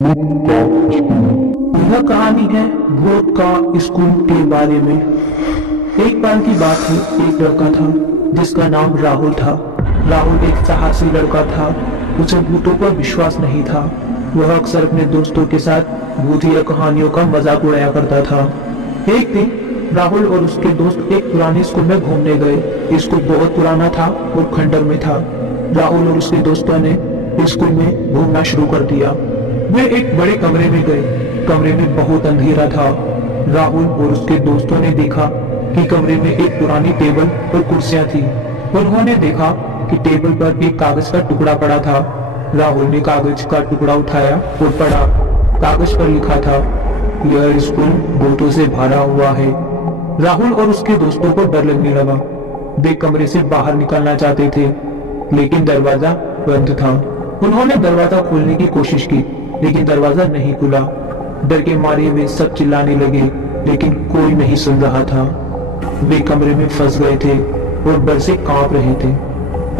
भूत का स्कूल। यह कहानी है भूत का स्कूल के बारे में। एक बार की बात है, एक लड़का था जिसका नाम राहुल था। राहुल एक साहसी लड़का था। उसे भूतों पर विश्वास नहीं था। वह अक्सर अपने दोस्तों के साथ भूतिया कहानियों का मजाक उड़ाया करता था। एक दिन राहुल और उसके दोस्त एक पुराने स्कूल में घूमने गए। स्कूल बहुत पुराना था और खंडर में था। राहुल और उसके दोस्तों ने स्कूल में घूमना शुरू कर दिया। वे एक बड़े कमरे में गए। कमरे में बहुत अंधेरा था। राहुल और उसके दोस्तों ने देखा कि कमरे में एक पुरानी टेबल और कुर्सियां थी। उन्होंने देखा कि टेबल पर एक कागज का टुकड़ा पड़ा था। राहुल ने कागज का टुकड़ा उठाया और पढ़ा। कागज पर लिखा था, यह स्कूल भूतों से भरा हुआ है। राहुल और उसके दोस्तों को डर लगने लगा। वे कमरे से बाहर निकलना चाहते थे, लेकिन दरवाजा बंद था। उन्होंने दरवाजा खोलने की कोशिश की, लेकिन दरवाजा नहीं खुला। डर के मारे वे सब चिल्लाने लगे, लेकिन कोई नहीं सुन रहा था। वे कमरे में फंस गए थे और डर से कांप रहे थे।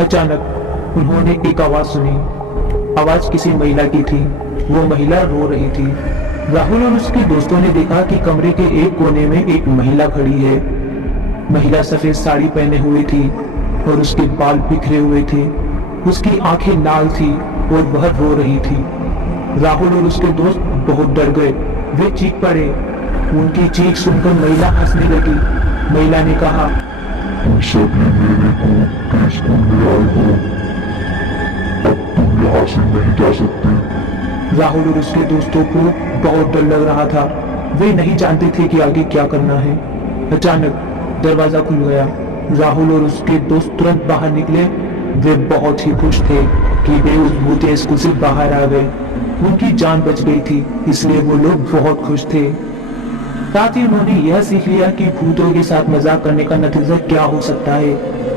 अचानक उन्होंने एक आवाज सुनी। आवाज किसी महिला की थी। वो महिला रो रही थी। राहुल और उसके दोस्तों ने देखा कि कमरे के एक कोने में एक महिला खड़ी है। महिला सफेद साड़ी पहने हुई थी और उसके बाल बिखरे हुए थे। उसकी आंखें लाल थी और वह रो रही थी। राहुल और उसके दोस्त बहुत डर गए। वे चीख पड़े। उनकी चीख सुनकर महिला हंसने लगी। महिला ने कहा, तुम सभी मेरे भूत के स्कूल में आए हो। अब तुम यहाँ से नहीं जा सकते। राहुल और उसके दोस्तों को बहुत डर लग रहा था। वे नहीं जानते थे कि आगे क्या करना है। अचानक दरवाजा खुल गया। राहुल और उसके दोस्त तुरंत बाहर निकले। वे बहुत ही खुश थे कि वे उस भूतिया स्कूल से बाहर आ गए। उनकी जान बच गई थी, इसलिए वो लोग बहुत खुश थे। साथ ही उन्होंने यह सीख लिया कि भूतों के साथ मजाक करने का नतीजा क्या हो सकता है।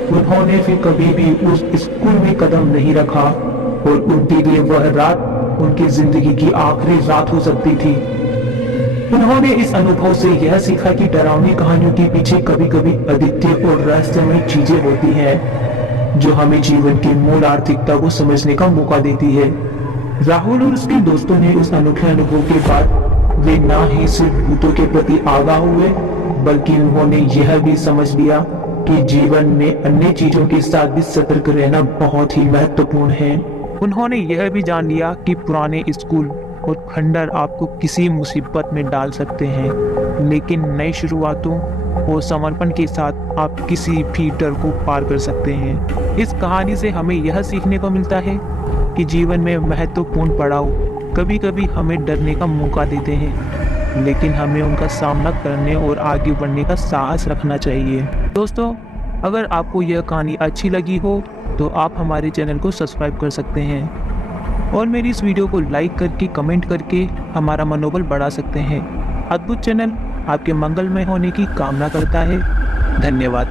उन्होंने फिर कभी भी उस स्कूल में कदम नहीं रखा और उनके लिए वह रात उनकी जिंदगी की आखिरी रात हो सकती थी। उन्होंने इस अनुभव से यह सीखा कि डरावनी कहानियों के पीछे कभी कभी अद्वितीय और रहस्यमय चीजें होती हैं, जो हमें जीवन की मूल आर्थिकता को समझने का मौका देती है। राहुल और उसके दोस्तों ने उस अनोखे अनुभव के बाद वे ना ही सिर्फ भूतों के प्रति आगाह हुए, बल्कि उन्होंने यह भी समझ लिया कि जीवन में अन्य चीजों के साथ भी सतर्क रहना बहुत ही महत्वपूर्ण है। उन्होंने यह भी जान लिया कि पुराने स्कूल और खंडर आपको किसी मुसीबत में डाल सकते हैं, लेकिन नई शुरुआतों और समर्पण के साथ आप किसी भी डर को पार कर सकते हैं। इस कहानी से हमें यह सीखने को मिलता है कि जीवन में महत्वपूर्ण पड़ाव कभी कभी हमें डरने का मौका देते हैं, लेकिन हमें उनका सामना करने और आगे बढ़ने का साहस रखना चाहिए। दोस्तों, अगर आपको यह कहानी अच्छी लगी हो तो आप हमारे चैनल को सब्सक्राइब कर सकते हैं और मेरी इस वीडियो को लाइक करके कमेंट करके हमारा मनोबल बढ़ा सकते हैं। अद्भुत चैनल आपके मंगलमय होने की कामना करता है। धन्यवाद।